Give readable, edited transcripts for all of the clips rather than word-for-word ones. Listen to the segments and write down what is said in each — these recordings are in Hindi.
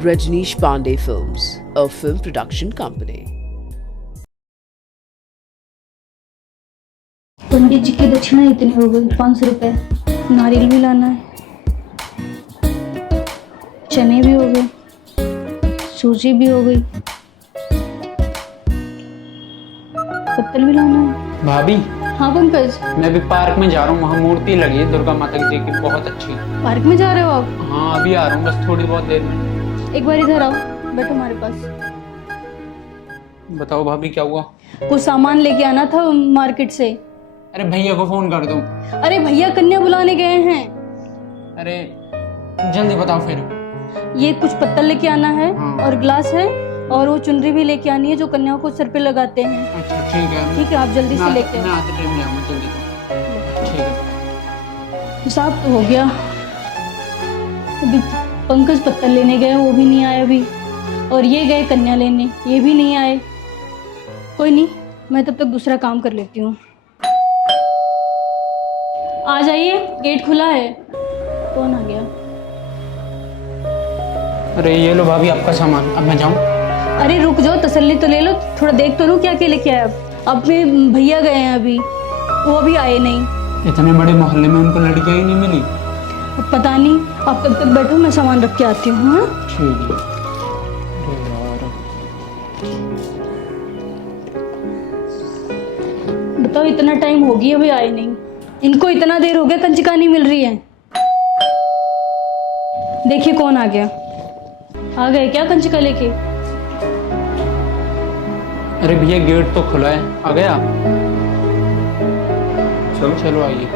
Rajneesh Pandey Films, a film production company. पंडित जी की दक्षिणा इतनी हो गई, 500 रुपए। नारियल भी लाना है, चने भी हो गए, सूजी भी हो गई, पत्तल भी लाना है। भाभी, हाँ पंकज। मैं अभी पार्क में जा रहा हूँ, वहाँ मूर्ति लगी है दुर्गा माता जी की, बहुत अच्छी। पार्क में जा रहे हो आप? हाँ अभी आ रहा हूँ, बस थोड़ी बहुत देर में। एक बार इधर आओ, बैठो हमारे पास। बताओ भाभी क्या हुआ? कुछ सामान लेके आना था मार्केट से। अरे भैया को फोन कर दूँ? अरे भैया कन्या बुलाने गए हैं। अरे जल्दी बताओ फिर। ये कुछ पत्तल लेके आना है हाँ। और ग्लास है, और वो चुनरी भी लेके आनी है जो कन्याओं को सर पे लगाते हैं। अच्छा ठीक है। ठीक है, आप जल्दी से लेके मैं आओ। आते टाइम ले आऊँगा जल्दी। ठीक है। हिसाब तो हो गया। अभी पंकज पत्तल लेने गए, वो भी नहीं आए अभी, और ये गए कन्या लेने, ये भी नहीं आए। कोई नहीं, मैं तब तक दूसरा काम कर लेती हूँ। आ जाइए, गेट खुला है। कौन आ गया? अरे ये लो भाभी आपका सामान, अब मैं जाऊँ? अरे रुक जाओ, तसल्ली तो ले लो, थोड़ा देख तो लो क्या क्या लेके आए। अपने भैया गए हैं अभी, वो अभी आए नहीं। इतने बड़े मोहल्ले में उनको लड़कियाँ ही नहीं मिली। अब पता नहीं, आप तब तक बैठो, मैं सामान रख के आती हूँ। हाँ ठीक है। अरे यार, बताओ, इतना टाइम हो गया अभी आए नहीं। इनको इतना देर हो गया, कंचिका नहीं मिल रही है। देखिए कौन आ गया। आ गए क्या कंचिका लेके? अरे भैया गेट तो खुला है, आ गया? चलो चलो आइए।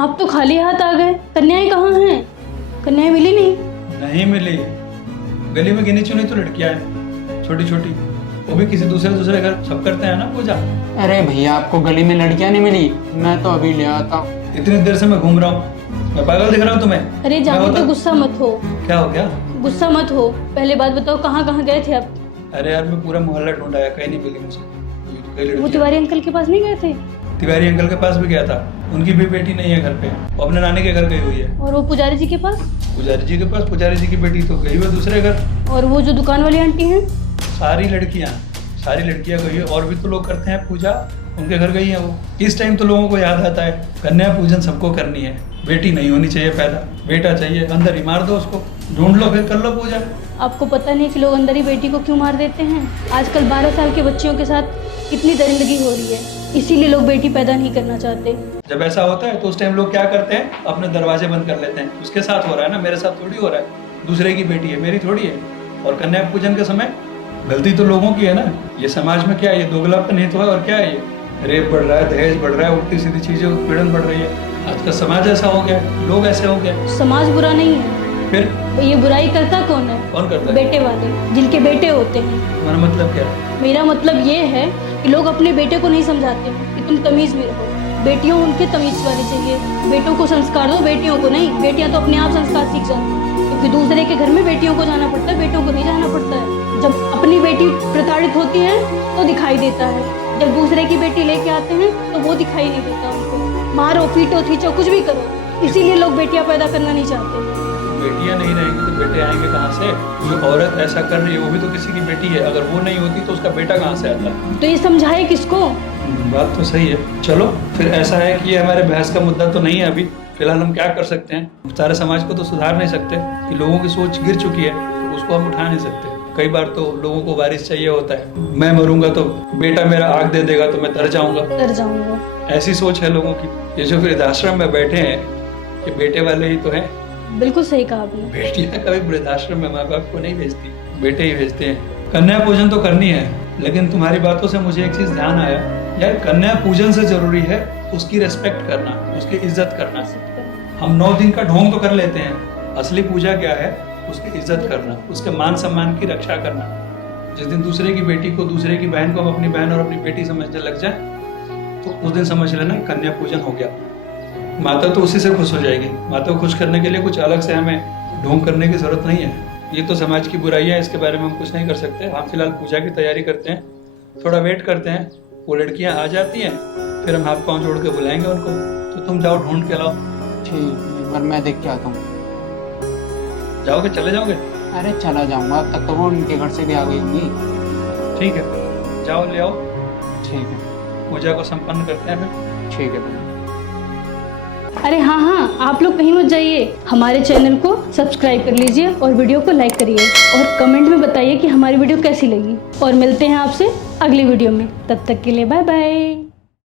आप तो खाली हाथ आ गए, कन्याएं कहाँ हैं? कन्याएं मिली नहीं? नहीं मिली। गली में गिनी चुनी तो लड़कियां हैं, छोटी छोटी, वो भी किसी दूसरे घर सब करते हैं ना पूजा। अरे भैया आपको गली में लड़कियां नहीं मिली? मैं तो अभी ले आता। इतनी देर से मैं घूम रहा हूँ, मैं पागल दिख रहा हूँ तुम्हें? अरे जानो तो गुस्सा मत हो। क्या हो गया? गुस्सा मत हो, पहले बात बताओ कहाँ कहाँ गए थे आप? अरे यार मैं पूरा मोहल्ला ढूंढाया, कहीं नहीं मिली मुझे। कई वो लड़कियां। तिवारी अंकल के पास नहीं गए थे? तिवारी अंकल के पास भी गया था, उनकी भी बेटी नहीं है घर पे, वो अपने नानी के घर गई हुई है। और वो पुजारी जी के पास? पुजारी जी के पास, पुजारी जी की बेटी तो गई हुई है दूसरे घर। और वो जो दुकान वाली आंटी हैं? सारी लड़कियां गई है, और भी तो लोग करते हैं पूजा, उनके घर गई है वो। इस टाइम तो लोगों को याद आता है कन्या पूजन सबको करनी है, बेटी नहीं होनी चाहिए पैदा, बेटा चाहिए, अंदर ही मार दो उसको, ढूंढ लो फिर कर लो पूजा। आपको पता नहीं कि लोग अंदर ही बेटी को क्यों मार देते हैं? आजकल 12 साल के बच्चियों के साथ कितनी दरिंदगी हो रही है, इसीलिए लोग बेटी पैदा नहीं करना चाहते। जब ऐसा होता है तो उस टाइम लोग क्या करते हैं, अपने दरवाजे बंद कर लेते हैं। उसके साथ हो रहा है ना, मेरे साथ थोड़ी हो रहा है, दूसरे की बेटी है, मेरी थोड़ी है। और कन्या पूजन के समय गलती तो लोगों की है ना। ये समाज में क्या है, ये दोगलापन ही तो है, और क्या है, ये रेप बढ़ रहा है, दहेज बढ़ रहा है, उल्टी सीधी चीजें, उत्पीड़न बढ़ रही है। आज का समाज ऐसा हो गया, लोग ऐसे हो गए। समाज बुरा नहीं है, फिर ये बुराई करता कौन है? कौन करता है? बेटे वाले, जिनके बेटे होते हैं। तुम्हारा मतलब क्या है? मेरा मतलब ये है कि लोग अपने बेटे को नहीं समझाते कि तुम तमीज में रहो। बेटियों उनके तमीज वाली चाहिए, बेटों को संस्कार दो, बेटियों को नहीं। बेटियां तो अपने आप संस्कार सीख जाती हैं, क्योंकि दूसरे के घर में बेटियों को जाना पड़ता है, बेटों को नहीं जाना पड़ता है। जब अपनी बेटी प्रताड़ित होती है तो दिखाई देता है, जब दूसरे की बेटी लेके आते हैं तो वो दिखाई नहीं देता उनको। मारो, पीटो, खींचो, कुछ भी करो, इसीलिए लोग बेटियां पैदा करना नहीं चाहते। बेटियां नहीं रहेंगी तो बेटे आएंगे कहाँ से? जो औरत ऐसा कर रही है वो भी तो किसी की बेटी है, अगर वो नहीं होती तो उसका बेटा कहाँ से आता? तो ये समझाए किसको? बात तो सही है। चलो फिर ऐसा है कि ये हमारे बहस का मुद्दा तो नहीं है अभी, फिलहाल हम क्या कर सकते हैं, सारे समाज को तो सुधार नहीं सकते कि लोगों की सोच गिर चुकी है तो उसको हम उठा नहीं सकते। कई बार तो लोगों को वारिस चाहिए होता है, मैं मरूंगा तो बेटा मेरा आग दे देगा तो मैं तर जाऊंगा, ऐसी सोच है लोगों की। ये जो वृद्धाश्रम में बैठे हैं ये बेटे वाले ही तो हैं। बिल्कुल सही कहा आपने। बेटियां कभी वृद्धाश्रम में माँ बाप को नहीं भेजती, बेटे ही भेजते हैं। कन्या पूजन तो करनी है, लेकिन तुम्हारी बातों से मुझे एक चीज ध्यान आया यार, कन्या पूजन से जरूरी है उसकी रिस्पेक्ट करना, उसकी इज्जत करना। हम 9 दिन का ढोंग तो कर लेते हैं, असली पूजा क्या है, उसकी इज्जत करना, उसके मान सम्मान की रक्षा करना। जिस दिन दूसरे की बेटी को, दूसरे की बहन को हम अपनी बहन और अपनी बेटी समझने लग जाए तो उस दिन समझ लेना कन्या पूजन हो गया। माता तो उसी से खुश हो जाएगी। माता को खुश करने के लिए कुछ अलग से हमें ढोंग करने की जरूरत नहीं है। ये तो समाज की बुराइयां है, इसके बारे में हम कुछ नहीं कर सकते। हम फिलहाल पूजा की तैयारी करते हैं, थोड़ा वेट करते हैं, वो लड़कियां आ जाती हैं फिर हम हाथ पांव जोड़ के बुलाएंगे उनको, तो तुम जाओ ढूंढ के लाओ। ठीक, एक बार मैं देख के आता हूँ। जाओगे, चले जाओगे? अरे चला जाऊंगा, अब तक तो वो उनके घर से भी आ गई होंगी। ठीक है, जाओ ले आओ, ठीक है। पूजा को संपन्न करते हैं फिर। ठीक है भैया। अरे हाँ हाँ, आप लोग कहीं मत जाइए, हमारे चैनल को सब्सक्राइब कर लीजिए और वीडियो को लाइक करिए और कमेंट में बताइए कि हमारी वीडियो कैसी लगी। और मिलते हैं आपसे अगली वीडियो में, तब तक के लिए बाय बाय।